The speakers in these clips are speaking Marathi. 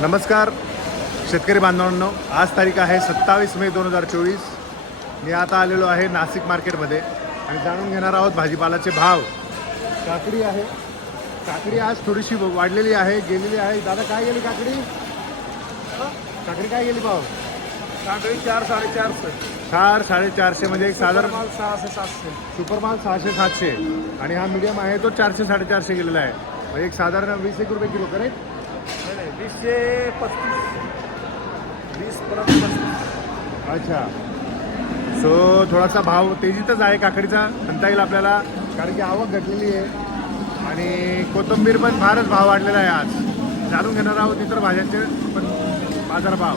नमस्कार शेतकरी बांधवांनो आज तारीख आहे सत्तावीस मे दोन हजार चोवीस. मी आता आलेलो आहे नाशिक मार्केटमध्ये आणि जाणून घेणार आहोत भाजीपालाचे भाव. काकडी आहे. काकडी आज थोडीशी वाढलेली आहे गेलेली आहे. दादा काय गेली काकडी? काकडी काय गेली भाव? काकडी चार साडेचारशे. चार साडेचारशे म्हणजे एक साधारण माल सहाशे सातशे. सुपर माल सहाशे सातशे. आणि हा मीडियम आहे तो चारशे साडेचारशे गेलेला आहे. एक साधारण वीस एक रुपये किलो करेक्ट वीसशे पस्तीस. वीस परत पस्तीस. अच्छा. सो थोडासा भाव तेजीतच आहे काकडीचा. म्हणता येईल आपल्याला कारण की आवक घटलेली आहे. आणि कोथंबीर पण फारच भाव वाढलेला आहे आज. जाणून घेणार आहोत इतर भाज्यांचे पण बाजार भाव.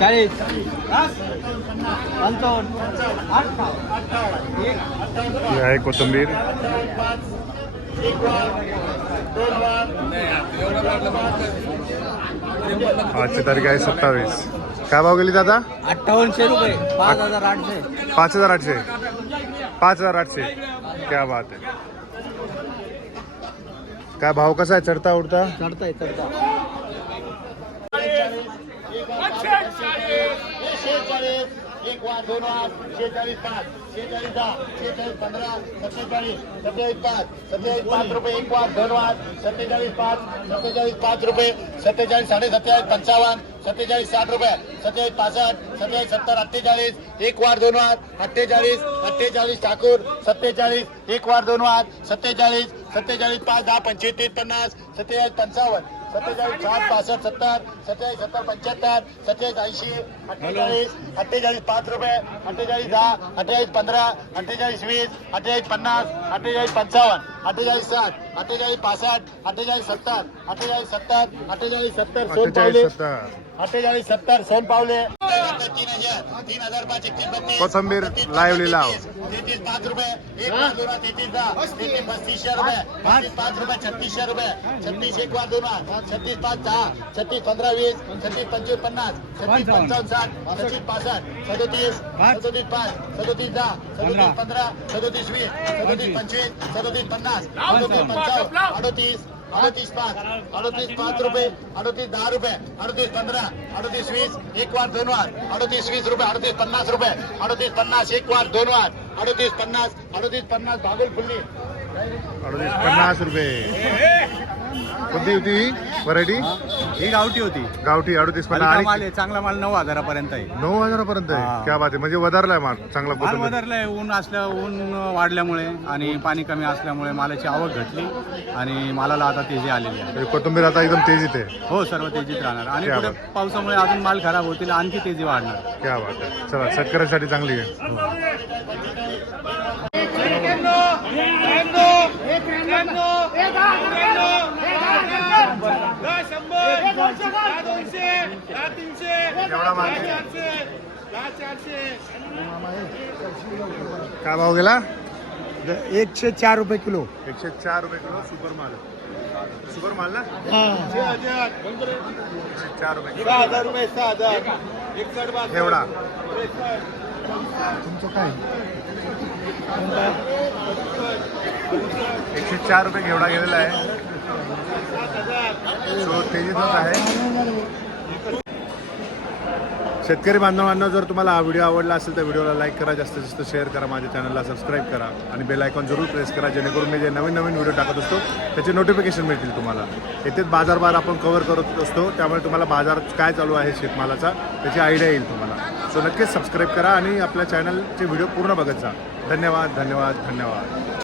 चाळीस. पंचावन्न. ही आहे कोथिंबीर. आजची तारीख आहे सत्तावीस. काय भाव गेली दादा? अठ्ठावन्नशे रुपये. पाच हजार आठशे. पाच हजार आठशे. पाच हजार आठशे. क्या बात आहे. काय भाव कसा आहे? चढता उडता? चढताय चढता. शेहेचाळीस एक वार दोन वार शेहेचाळीस पाच शेहेचाळीस दहा शेहेचाळीस पंधरा सत्तेचाळीस सत्तेचाळीस पाच सत्तेचाळीस पाच रुपये एक वार दोन वार सत्तेचाळीस पाच सत्तेचाळीस पाच रुपये सत्तेचाळीस साडे सत्तेचाळीस पंचावन्न सत्तेचाळीस साठ रुपये सत्तेचाळीस पासष्ट सत्तेचाळीस सत्तर अठ्ठेचाळीस एक वार दोन वार अठ्ठेचाळीस अठ्ठेचाळीस ठाकूर सत्तेचाळीस एक वार दोन वार सत्तेचाळीस सत्तेचाळीस पाच दहा पंचवीस तीस पन्नास सत्तेचाळीस पंचावन्न सत्तेचाळीस सात पासष्ट सत्तर सत्तेचाळीस सत्तर पंच्याहत्तर सत्तेचाळीस ऐंशी अठ्ठेचाळीस अठ्ठेचाळीस पाच रुपये अठ्ठेचाळीस दहा अठ्ठेचाळीस पंधरा अठ्ठेचाळीस वीस अठ्ठेचाळीस पन्नास अठ्ठेचाळीस पंचावन्न. अठ्ठेचाळीस साठ अठ्ठेचाळीस पासष्ट अठ्ठेचाळीस सत्तर अठ्ठेचाळीस सत्तर अठ्ठेचाळीस सत्तर सोन पावले. अठ्ठेचाळीस सत्तर सोन पावले. तीन हजार तीन हजार पाच एकतीस बत्तीस कोथिंबीर live लिलाव. तेहतीस पाच रुपये एक दोन तेहतीस दहा तेहतीस पस्तीसशे रुपये पस्तीस पाच रुपये छत्तीसशे रुपये छत्तीस एक वार दोन छत्तीस पाच दहा छत्तीस पंधरा वीस छत्तीस पंचवीस पन्नास छत्तीस पंचावन्न साठ छत्तीस पासष्ट सदोतीस सदोतीस पाच सदोतीस दहा सदोतीस पंधरा. सदोतीस वीस सदोतीस पंचवीस सदोतीस पन्नास पंचावन्न अडोतीस अडतीस पाच अडतीस पाच रुपये अडतीस दहा रुपये अडतीस पंधरा अडतीस वीस एक वार दोन वार. अडतीस वीस रुपये अडतीस पन्नास रुपये. अडतीस पन्नास एक वार दोन वार. अडतीस पन्नास अडतीस पन्नास भागोल फुल्ली अडतीस पन्नास रुपये. कोणती होती ही? व्हरायटी? ही. गावठी होती. गावठी अडतीस हलका माल पन्नास आहे चांगला माल नऊ हजारापर्यंत आहे. नऊ हजारापर्यंत आहे? हा. क्या बात आहे. म्हणजे वधारलाय माल चांगला माल कोथिंबीर वधारलाय ऊन असल्या ऊन वाढल्यामुळे आणि पाणी कमी असल्यामुळे मालाची आवक घटली आणि मालाला आता तेजी आलेली आहे. म्हणजे कोथिंबीर आता एकदम तेजीत आहे. हो सर्व तेजीत राहणार. आणि क्या पुढे बात. पावसामुळे अजून माल खराब होतील आणखी तेजी वाढणार. क्या बात आहे. चला शेतकऱ्यांसाठी चांगली आहे. काय भाव गेला? एकशे चार रुपये किलो. एकशे चार रुपये किलो सुपर माल. सुपर माल ना? एकशे चार रुपये. सहा हजार रुपये सहा हजार. एवढा. तुमचं काय? एकशे चार रुपये घेवडा गेलेला आहे. सो तेजीतच आहे. शेतकरी बांधवांना जर तुम्हाला हा व्हिडिओ आवडला असेल तर व्हिडिओला लाईक करा जास्तीत जास्त शेअर करा माझ्या चॅनलला सबस्क्राईब करा आणि बेल आयकॉन जरूर प्रेस करा जेणेकरून मी जे नवीन नवीन व्हिडिओ टाकत असतो त्याचे नोटिफिकेशन मिळतील तुम्हाला. येथेच बाजारभार आपण कव्हर करत असतो त्यामुळे तुम्हाला बाजार काय चालू आहे शेतमालाचा त्याची आयडिया येईल तुम्हाला. सो नक्कीच सबस्क्राईब करा आणि आपल्या चॅनलचे व्हिडिओ पूर्ण बघत जा. धन्यवाद धन्यवाद धन्यवाद.